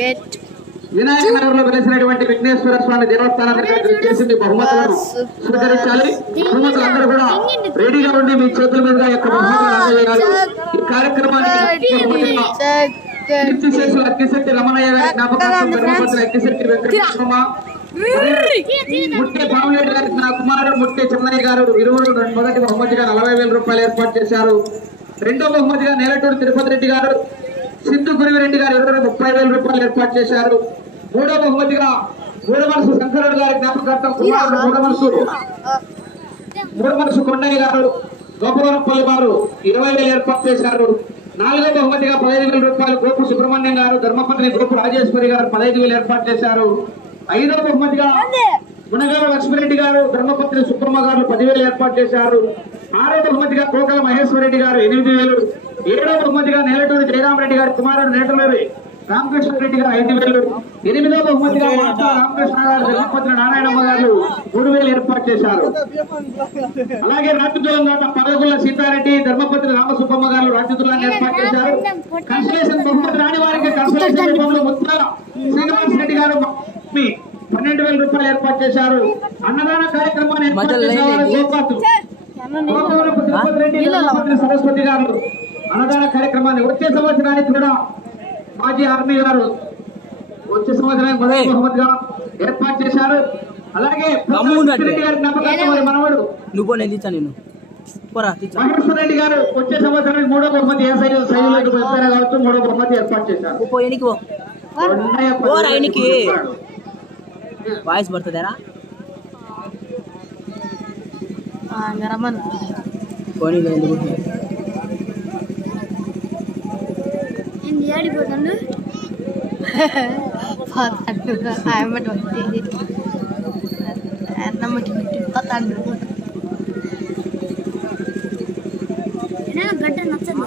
Get Vinayaka వెలిసినటువంటి విఘ్నేశ్వర స్వామి దేవస్థానానికి చేసింది బహుమతులను స్వీకరించాలి. బహుమతులందరూ కూడా రెడీగా ఉండి మీ చేతుల మీదుగా యొక్క బహుమతులు అందజేయాలి. ఈ కార్యక్రమానికి రమణయ్య గారి జ్ఞాపకార్థం ముట్టే నా కుమారుడు ముట్టే చెన్నయ్య గారు ఇరువురు మొదటి బహుమతిగా నలభై వేల రూపాయలు ఏర్పాటు చేశారు. రెండో బహుమతిగా నేలటూరు తిరుపతి రెడ్డి గారు సింధు గురివిరెడ్డి గారు ఇరవై ముప్పై వేల రూపాయలు ఏర్పాటు చేశారు. మూడో బహుమతిగా మూడు మనసు శంకరుడు గారి జ్ఞాపకార్థం కుమారుడు మూడు మనసు మూడు మనసు కొండయ్య గారు గోపవరపల్లి వారు ఇరవై వేలు ఏర్పాటు చేశారు. నాలుగో బహుమతిగా పదహైదు వేల రూపాయలు గోపు సుబ్రహ్మణ్యం గారు ధర్మపత్ని గోపు రాజేశ్వరి గారు పదహైదు వేలు ఏర్పాటు చేశారు. ఐదో బహుమతిగా మునగాల లక్ష్మిరెడ్డి గారు ధర్మపత్ని సుబ్బమ్మ గారు పదివేలు ఏర్పాటు చేశారు. ఆరో బహుమతిగా కోకల మహేశ్వరరెడ్డి గారు ఎనిమిది వేలు ఏడో బహుమతిగా నేలటూరి జయరామరెడ్డి గారి కుమారుడు నేటలూరి రామకృష్ణారెడ్డి గారు ఐదు వేలు. ఎనిమిదో బహుమతిగా మాతా రామకృష్ణ గారు నారాయణమ్మ గారు మూడు వేలు ఏర్పాటు చేశారు. అలాగే దాట పదగుల సీతారెడ్డి ధర్మపతి రామసుబ్బమ్మ గారు రాజుతులాన్ని ఏర్పాటు చేశారు. కన్సలేషన్ బహుమతి రాని వారికి కన్సలేషన్ రూపంలో శ్రీనివాస్ రెడ్డి గారు పన్నెండు వేల రూపాయలు ఏర్పాటు చేశారు. అన్నదాన కార్యక్రమాన్ని ఏర్పాటు గోపాతు. ధర్మపత్ని సరస్వతి గారు. అన్నదాన కార్యక్రమాన్ని వచ్చే సంవత్సరానికి కూడా మాజీ ఆర్మీ గారు వచ్చే సంవత్సరానికి మొదటి బహుమతిగా ఏర్పాటు చేశారు. అలాగే మనవడు నువ్వు నేను. మహేశ్వర రెడ్డి గారు వచ్చే సంవత్సరానికి మూడో బహుమతి ఏ సైజు సైజులోకి వెళ్తారా కావచ్చు మూడో బహుమతి ఏర్పాటు చేశారు. వాయిస్ పడుతుందేరా? రమ్మను. పోనీ ఏంది ఆడిపోతాడు పోతాడు ఆయమ్మటి వచ్చి అన్నమ్మకి పెట్టి పోతాడు గడ్డ నచ్చదు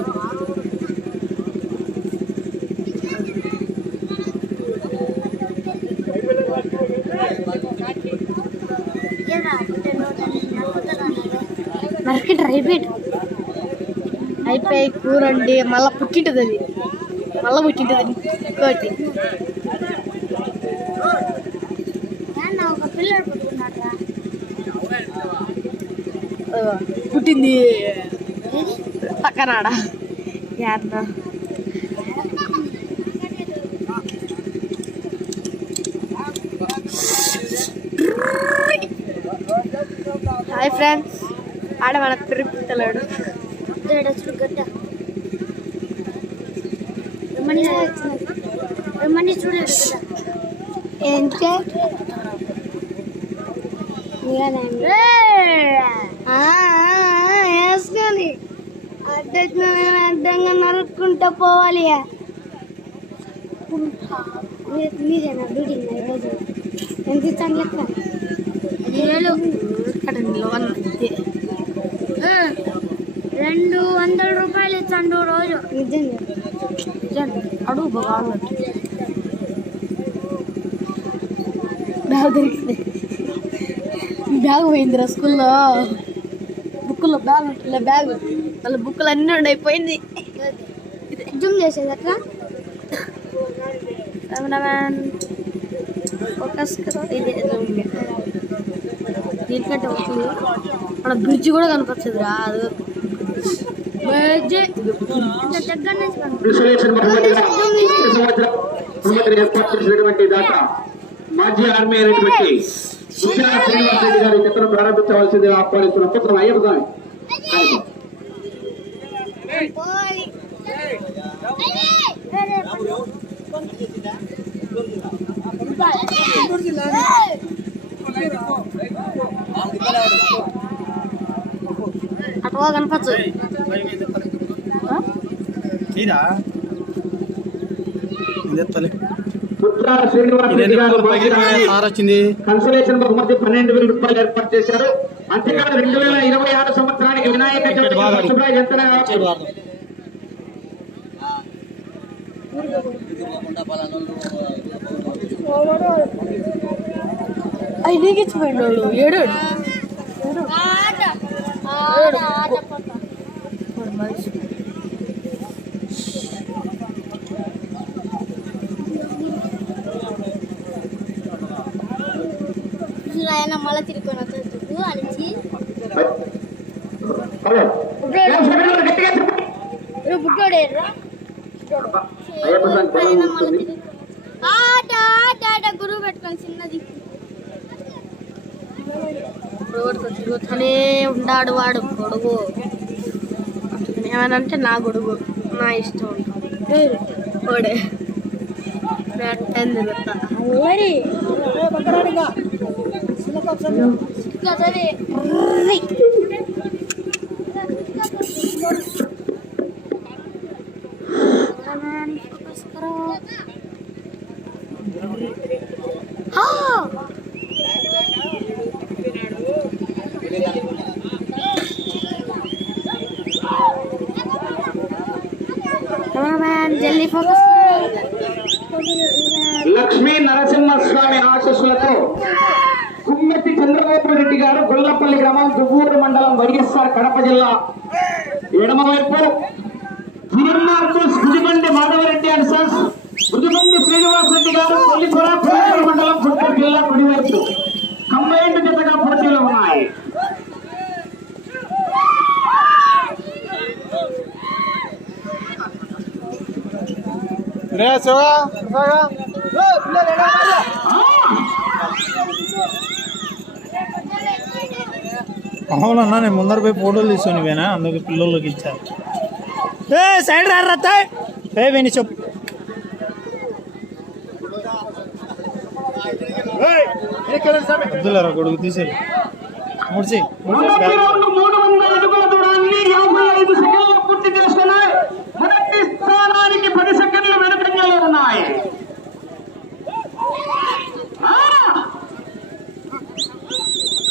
మార్కెట్ అయిపోయి అయిపోయి కూర వండి మళ్ళీ పుట్టింటుంది అది మళ్ళీ పుట్టింటుంది ఇంకోటి ఒక పిల్లడు పుట్టుకున్నాడు పుట్టింది పక్కనాడ యాన్న హాయ్ ఫ్రెండ్స్ ఆడ మన తిరుగుతలేడు గడ్డ రమ్మని చూడలేదు ఏంటే అడ్డ అడ్డంగా నరుక్కుంటా పోవాలి. మీరేనా బిల్డింగ్ ఎంత ఇస్తాను లెక్క? రెండు వందల రూపాయలు ఇచ్చాడు రోజు. నిజంగా. అడుగు బాగా బ్యాగ్ దొరికింది బ్యాగ్ పోయిందిరా స్కూల్లో బుక్కులో బ్యాగ్ ఉంటుందిలే బ్యాగ్ వాళ్ళ బుక్కులు అన్నీ ఉండిపోయింది జూమ్ చేసేది అట్లా కెమెరామ్యాన్ ఫోకస్ ఇది దీనికంటే వస్తుంది మన బ్రిడ్జ్ కూడా కనపచ్చదు రా అది ఏర్పాటు చేసినటువంటి దాత మాజీ ఆర్మీ అయినటువంటి ముత్యాల శ్రీనివాస్ రెడ్డి గారి చిత్రం ప్రారంభించవలసిందిగా ఆహ్వానిస్తున్న పుత్రం అయ్యప్ప స్వామి. అటుగా కనపచ్చు కన్సలేషన్ బహుమతి పన్నెండు వేల రూపాయలు ఏర్పాటు చేశారు. అంతేకాదు రెండు వేల ఇరవై ఆరు సంవత్సరానికి వినాయక చవితి ఇచ్చిపోయిండు nice. ఆయన మళ్ళీ తిరిగి వచ్చేస్తుంది గురువు పెట్టుకొని చిన్నది తిరుగుతూనే ఉన్నాడు వాడు పొడుగు ఏమనంటే నా గొడుగు నా ఇష్టం ఉంటుంది ఓడే తిరుగుతా రెడ్డి గారు గొల్లపల్లి గ్రామం దువ్వూరు మండలం వైఎస్ఆర్ కడప జిల్లా. ఎడమవైపు జిఎంఆర్కు గుదిబండి మాధవరెడ్డి అండ్ సన్స్ గుదిబండి శ్రీనివాస్ రెడ్డి గారు కొల్లిపుర మండలం గుంటూరు జిల్లా కుడివైపు కంబైన్డ్ జతగా పోటీలు ఉన్నాయి. రే శివగా శివగా అన్న నేను ముందర పోయి ఫోటోలు తీసుకొని పోయినా అందుకే పిల్లలకి ఇచ్చాను ఏ సైడ్ రాతా ఏ విని చెప్పు. వద్దులేరా కొడుకు తీసేది ముడిచి ముడిచి రౌండ్ మూడు వందల అడుగుల దూరాన్ని యాభై ఐదు సెకండ్లు పూర్తి చేసుకున్నాయి మొదటి స్థానానికి పది సెకండ్లు వెనుకంజలో ఉన్నాయి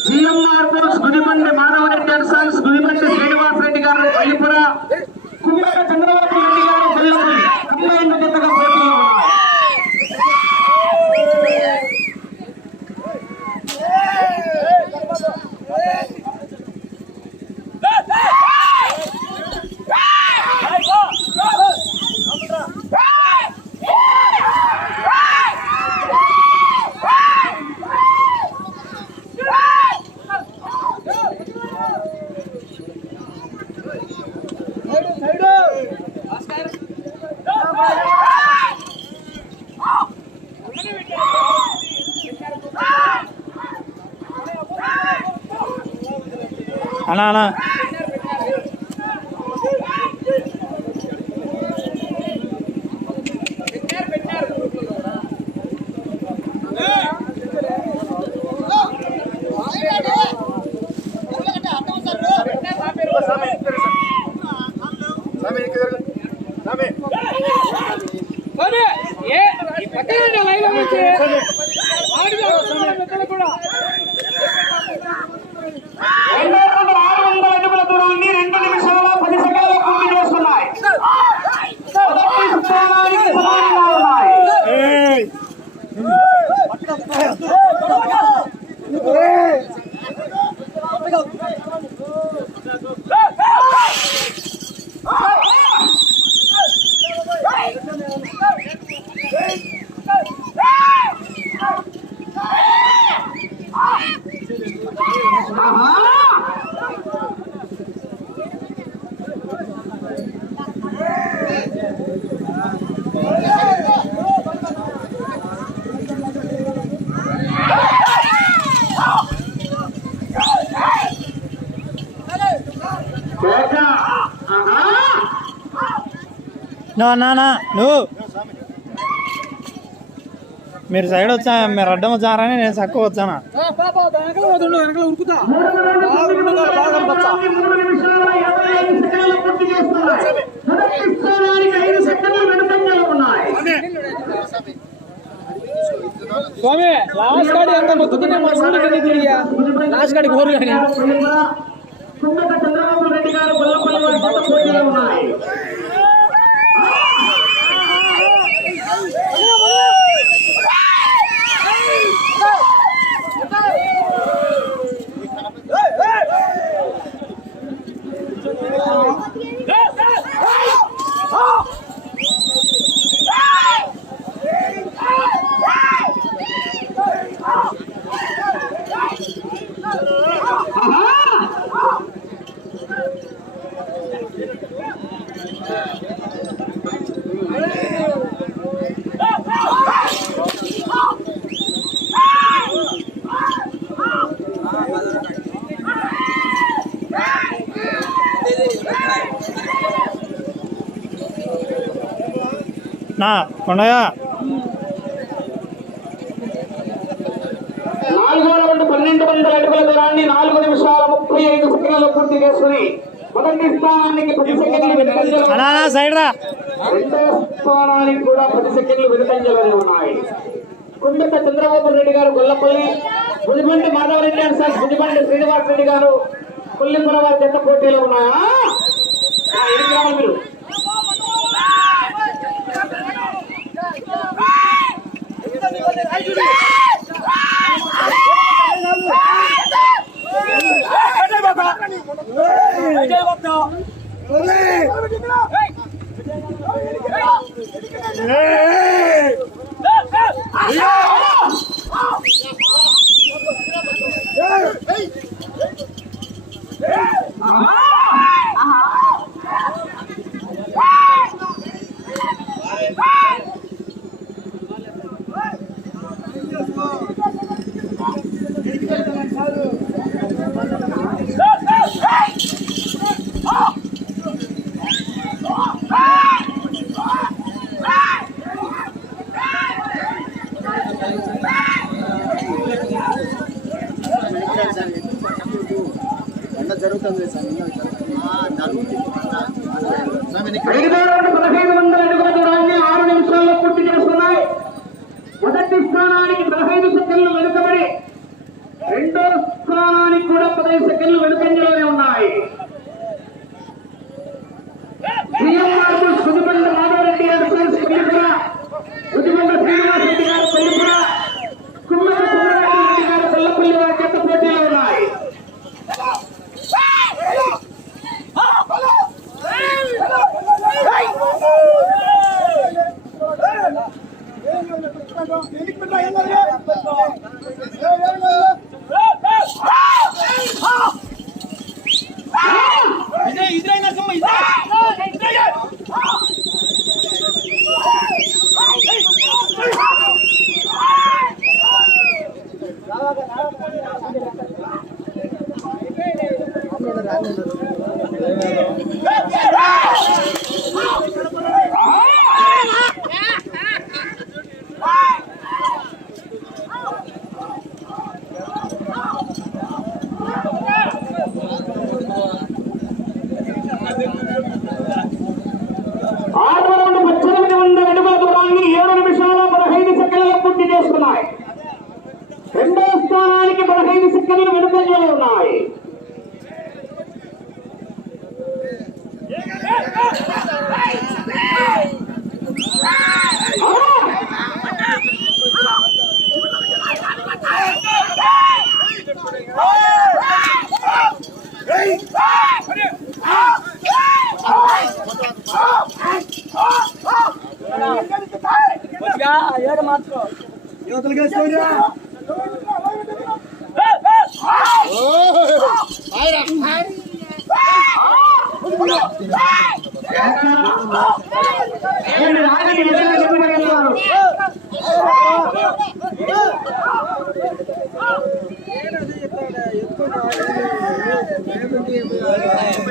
GMR Bose Gudibandi Madhavareddy and sons Gudibandi Srinivas Reddy garu Ayyapura Kummera Chandrababu Reddy గారు బెల్లపల్లి కంబైన్డ్ జతగా పోటీలో ఉన్నాయి అన్నా కూడా రెండో రౌండ్ ఆరు వందల అడుగుల దూరాన్ని రెండు నిమిషాల పది సెకండ్లు పూర్తి చేస్తున్నాయి మొదటి స్థానానికి సమానంగా ఉన్నాయి ఆహా! కేక! ఆహా! నా నా నా నువ్వు మీరు సైడ్ వచ్చా మీరు అడ్డం వచ్చారని నేను తక్కువ వచ్చానా? స్వామి లాస్ట్ కాడి ఎంత మొత్తుకునే మన ఊరికి తిరిగా లాస్ట్ కాడికి ఊరు కానీ. కుండక చంద్రబాబు రెడ్డి గారు వారి పోటీలో ఉన్నాయి కొండగా నాలుగో రౌండ్ పన్నెండు వందల అడుగుల దూరాన్ని నాలుగు నిమిషాల ముప్పై ఐదు సెకండ్లు పూర్తి చేసుకుని మొదటి స్థానానికి పది సెకండ్లు వెనుకంజలో అన్నా అన్నా, సైడ్ రా. రెండవ స్థానానికి కూడా పది సెకండ్లు వెనుకంజలోనే ఉన్నాయి. కుండత చంద్రబాబు రెడ్డి గారు గొల్లపల్లి గుదిబండి మాధవరెడ్డి అండ్ సార్ గుదిబండి శ్రీనివాస్ రెడ్డి గారు కొల్లిపుర వారి జత పోటీలో ఉన్నాయా? మీరు ఐదో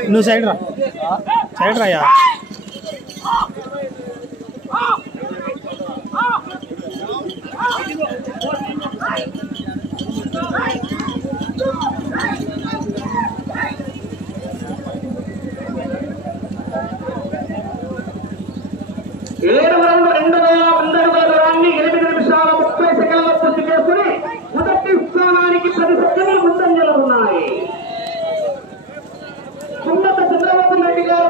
నువ్వు సైడ్ రా. సైడ్ రాయా? ఏడు రౌండ్ రెండు వేల వంద అడుగుల దూరాన్ని ఎనిమిది నిమిషాల ముప్పై సెకండ్ల పూర్తి చేసుకుని మొదటి స్థానానికి పది సెకండ్లు ఉన్నాయి. కుండత చంద్రబాబు నాయుడు గారు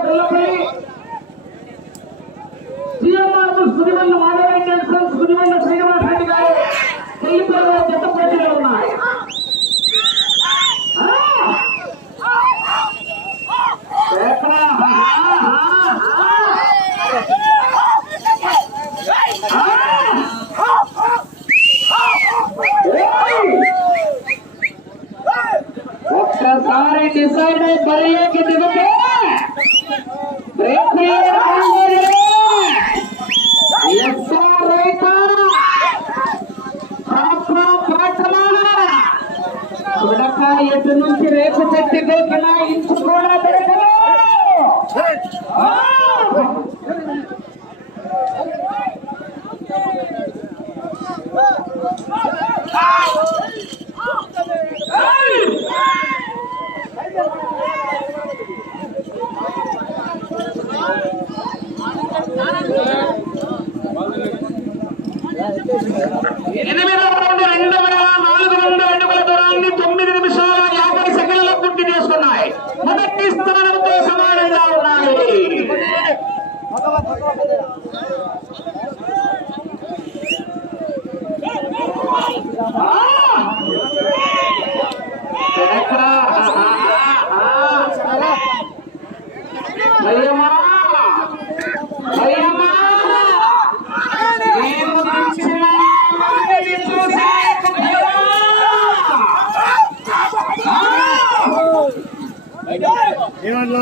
power. ఏమట్లా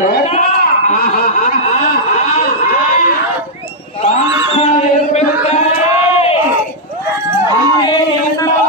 Thank you.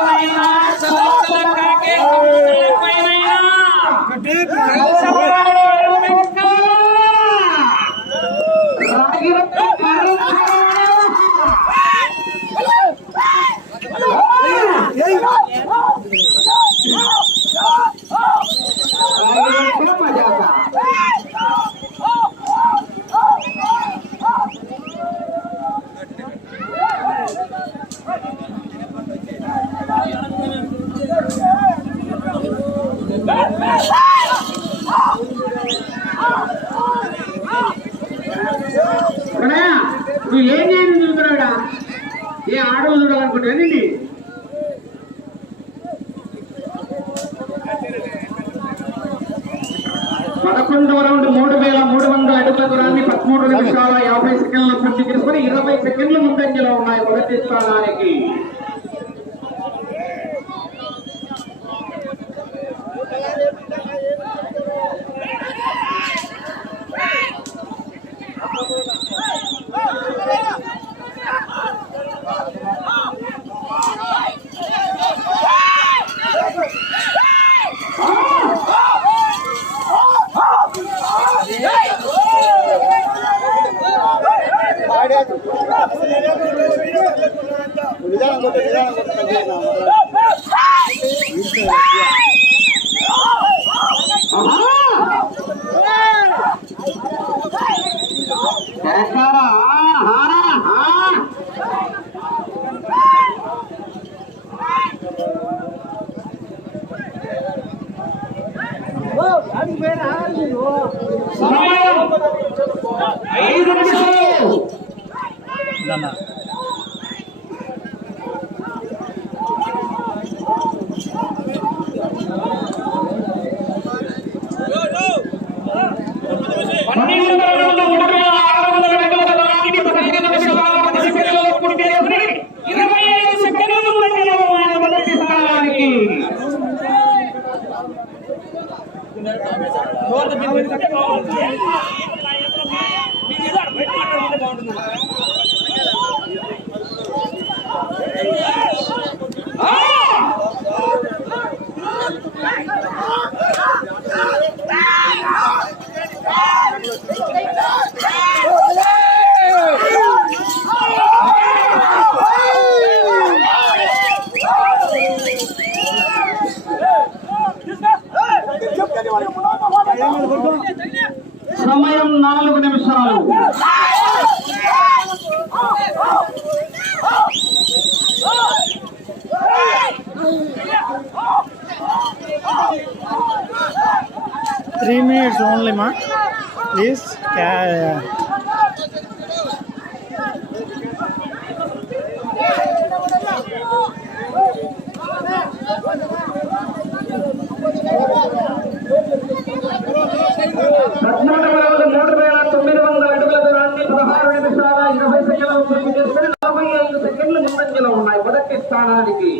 నువ్వు ఏం చేయని చూస్తున్నాడా ఏ ఆడవు చూడాలనుకుంటా నిన్ను పదకొండవ రౌండ్ మూడు వేల మూడు వందల అడుగుల దూరాన్ని పదమూడు నిమిషాల యాభై సెకండ్ల పూర్తి చేసుకుని ఇరవై సెకండ్ల ముందంజలో ఉన్నాయి మొదటి స్థానానికి. விதானம் போட்டு விதானம் போட்டு సమయం తొమ్మిది వందల అడుగుల దూరాన్ని పదహారు నిమిషాల ఇరవై సెకండ్లు పూర్తి చేసుకుని నలభై ఐదు సెకండ్లు ముందంజలో ఉన్నాయి మొదటి స్థానానికి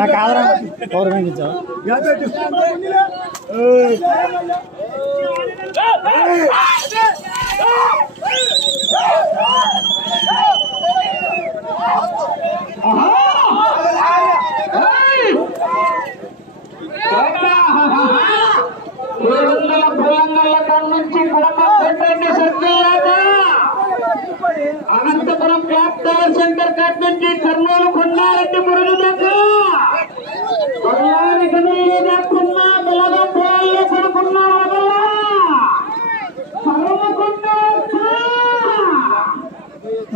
నాకు ఆదరా పౌర్ణమికి ఇచ్చావా ఏడు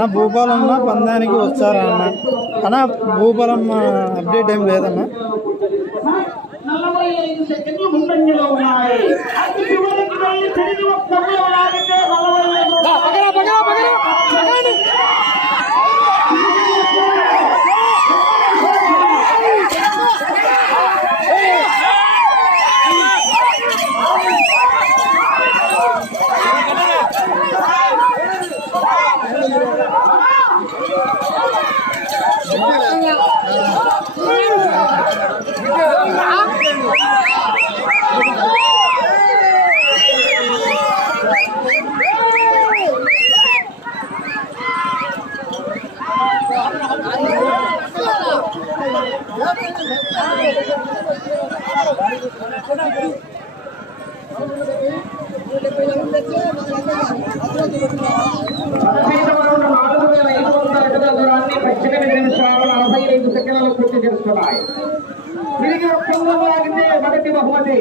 నా భూపాలమ్మ పందానికి వచ్చారా అన్న? అన్న భూపాలమ్మ అప్డేట్ ఏం లేదమ్మా నలభై ఐదు సెకండ్లు ముందంజలో ఉన్నాయి అతి చివరికి వెళ్ళి తిరిగి ఒక్క సమయం ఆగితే నలభై ఐదు పగరా పగరా పగరా పగరాని. పదహైదవ రౌండ్ నాలుగు వేల ఐదు వందల అడుగుల దూరాన్ని పద్దెనిమిది నిమిషాల నలభై ఐదు సెకండ్లు పూర్తి చేస్తున్నాయి. తిరిగి ఒక్క మొదటి బహుమతి.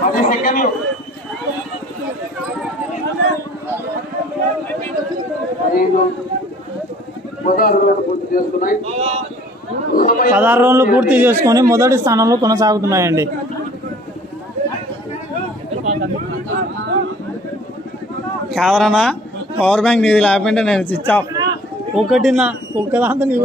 పది సెకండ్లు పదహారు రోజులు పూర్తి చేసుకున్నాయి పదహారు రోజులు పూర్తి చేసుకొని మొదటి స్థానంలో కొనసాగుతున్నాయండి. కాదరనా? పవర్ బ్యాంక్ నీది లేకుంటే నేను స్విచ్ ఆఫ్ ఒకటి నా ఒక్కదాంతో నీ